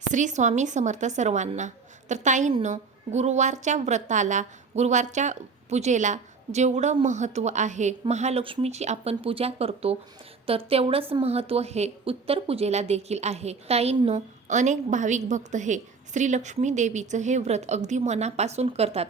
श्री स्वामी समर्थ सर्वांना. तर ताईंनो गुरुवारच्या व्रताला गुरुवारच्या पूजेला जेवढं महत्त्व आहे महालक्ष्मीची आपण पूजा करतो तर तेवढंच महत्त्व हे उत्तर पूजेला देखील आहे. ताईंनो अनेक भाविक भक्त हे श्रीलक्ष्मी देवीचं हे व्रत अगदी मनापासून करतात.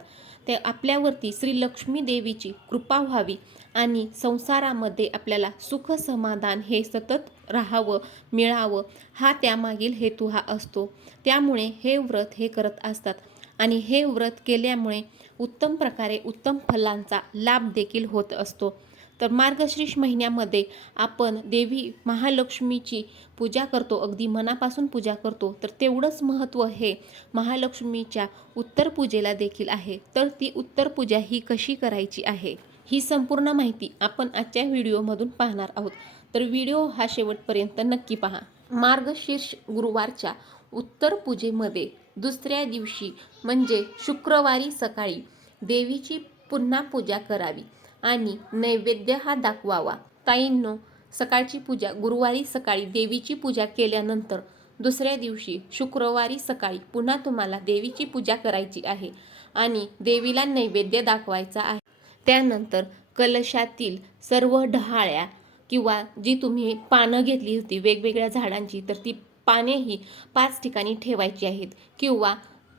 ते आपल्यावरती श्रीलक्ष्मी देवीची कृपा व्हावी आणि संसारामध्ये आपल्याला सुख समाधान हे सतत राहावं मिळावं हा त्यामागील हेतू हा असतो. त्यामुळे हे व्रत हे करत असतात आणि हे व्रत केल्यामुळे उत्तम प्रकारे उत्तम फलांचा लाभ देखील होत असतो. तर मार्गशीर्ष महिन्यामध्ये आपण देवी महालक्ष्मीची पूजा करतो अगदी मनापासून पूजा करतो. तर तेवढंच महत्त्व हे महालक्ष्मीच्या उत्तर पूजेला देखील आहे. तर ती उत्तर पूजा ही कशी करायची आहे ही संपूर्ण माहिती आपण आजच्या व्हिडिओमधून पाहणार आहोत. तर व्हिडिओ हा शेवटपर्यंत नक्की पहा. मार्गशीर्ष गुरुवारच्या उत्तर पूजेमध्ये दुसऱ्या दिवशी म्हणजे शुक्रवारी सकाळी देवीची पुन्हा पूजा करावी. आणि नैवेद्य हा दाखवावा. ताईंनो सकाळची पूजा गुरुवारी सकाळी देवीची पूजा केल्यानंतर दुसऱ्या दिवशी शुक्रवारी सकाळी पुन्हा तुम्हाला देवीची पूजा करायची आहे आणि देवीला नैवेद्य दाखवायचा आहे. त्यानंतर कलशातील सर्व डहाळ्या किंवा जी तुम्ही पानं घेतली होती वेगवेगळ्या झाडांची तर ती पानेही पाच ठिकाणी ठेवायची आहेत किंवा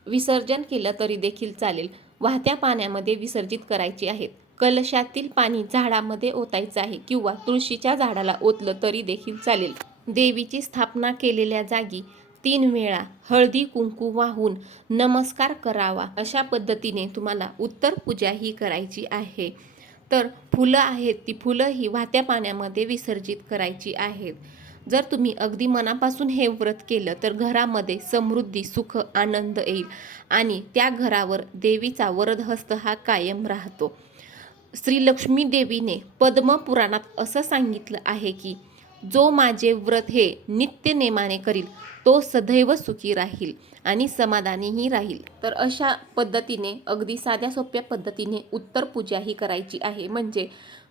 विसर्जन केलं तरी देखील चालेल. वाहत्या पाण्यामध्ये विसर्जित करायची आहेत. कलशातील पाणी झाडामध्ये ओतायचं आहे किंवा तुळशीच्या झाडाला ओतलं तरी देखील चालेल. देवीची स्थापना केलेल्या जागी तीन वेळा हळदी कुंकू वाहून नमस्कार करावा अशा पद्धतीने तुम्हाला उत्तर पूजा ही करायची आहे. तर फुलं आहेत ती फुलं ही वाहत्या पाण्यामध्ये विसर्जित करायची आहेत. जर तुम्ही अगदी मनापासून हे व्रत केलं तर घरामध्ये समृद्धी सुख आनंद येईल आणि त्या घरावर देवीचा वरदहस्त हा कायम राहतो. श्री लक्ष्मी देवीने पद्मपुराणात असं सांगितलं आहे की जो माझे व्रत हे नित्य नेमाने करील तो सदैव सुखी राहील आणि समाधानीही राहील. तर अशा पद्धतीने अगदी साध्या सोप्या पद्धतीने उत्तर पूजा ही करायची आहे. म्हणजे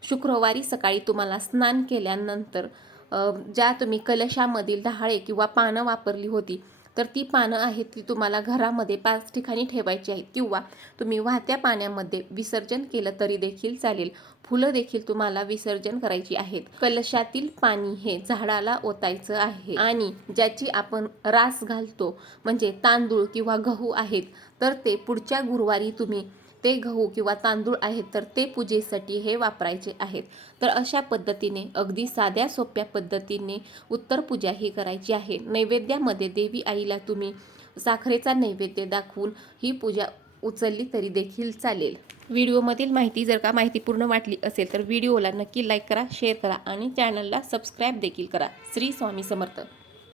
शुक्रवारी सकाळी तुम्हाला स्नान केल्यानंतर ज्या तुम्ही कलशामधील डहाळे किंवा पानं वापरली होती तर ती पानं आहेत ती तुम्हाला घरामध्ये पाच ठिकाणी ठेवायची आहेत. किंवा तुम्ही वाहत्या पाण्यामध्ये विसर्जन केलं तरी देखील चालेल. फुलं देखील तुम्हाला विसर्जन करायची आहेत. कलशातील पाणी हे झाडाला ओतायचं आहे. आणि ज्याची आपण रास घालतो म्हणजे तांदूळ किंवा गहू आहेत तर ते पुढच्या गुरुवारी तुम्ही ते गहू किंवा तांदूळ आहेत तर ते पूजेसाठी हे वापरायचे आहेत. तर अशा पद्धतीने अगदी साध्या सोप्या पद्धतीने उत्तर पूजा ही करायची आहे. नैवेद्यामध्ये देवी आईला तुम्ही साखरेचा नैवेद्य दाखवून ही पूजा उचलली तरी देखील चालेल. व्हिडिओमधील माहिती जर का माहिती पूर्ण वाटली असेल तर व्हिडिओला नक्की लाईक करा शेअर करा आणि चॅनलला सबस्क्राईब देखील करा. श्री स्वामी समर्थ.